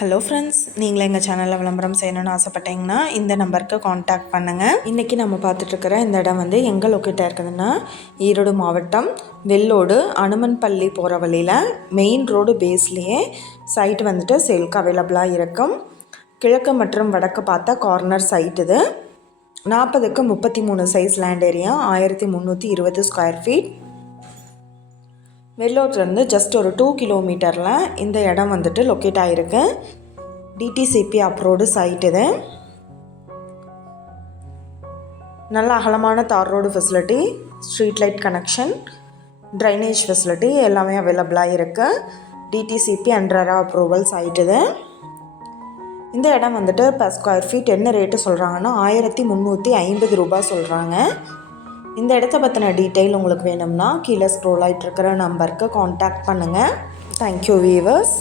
Hello friends நீங்கள் எங்கள் சேனலில் விளம்பரம் செய்யணும்னு ஆசைப்பட்டீங்கன்னா இந்த நம்பருக்கு காண்டாக்ட் பண்ணுங்கள் இன்றைக்கி நம்ம பார்த்துட்ருக்கிற இந்த இடம் வந்து எங்கே லொக்கேட்டாக இருக்குதுன்னா ஈரோடு மாவட்டம் வெள்ளோடு அனுமன்பள்ளி போகிற வழியில் மெயின் ரோடு பேஸ்லேயே சைட் வந்துட்டு சேல்க்கு அவைலபிளாக இருக்கும். கிழக்கு மற்றும் வடக்கு பார்த்தா கார்னர் சைட் இது. நாற்பதுக்கு முப்பத்தி மூணு சைஸ் லேண்ட் ஏரியா ஆயிரத்தி முந்நூற்றி இருபது ஸ்கொயர் ஃபீட் வெள்ளோட்லேருந்து ஜஸ்ட் ஒரு டூ கிலோமீட்டரில் இந்த இடம் வந்துட்டு லொக்கேட் ஆகிருக்கு டிடிசிபி அப்ரோடு சைட் இது. நல்ல அகலமான தார் road facility street light connection drainage facility எல்லாமே அவைலபிளாக இருக்குது டிடிசிபி அண்ட்ரரா அப்ரூவல் சைட் இது. இந்த இடம் வந்துட்டு பர் ஸ்கொயர் ஃபீட் என்ன ரேட்டு சொல்கிறாங்கன்னா ஆயிரத்தி முந்நூற்றி ஐம்பது ரூபாய் சொல்கிறாங்க இந்த இடத்த பற்றின டீட்டெயில் உங்களுக்கு வேணும்னா கீழே ஸ்க்ரோல் ஆகிட்டு இருக்கிற நம்பருக்கு காண்டாக்ட் பண்ணுங்கள் தேங்க்யூ வீவர்ஸ்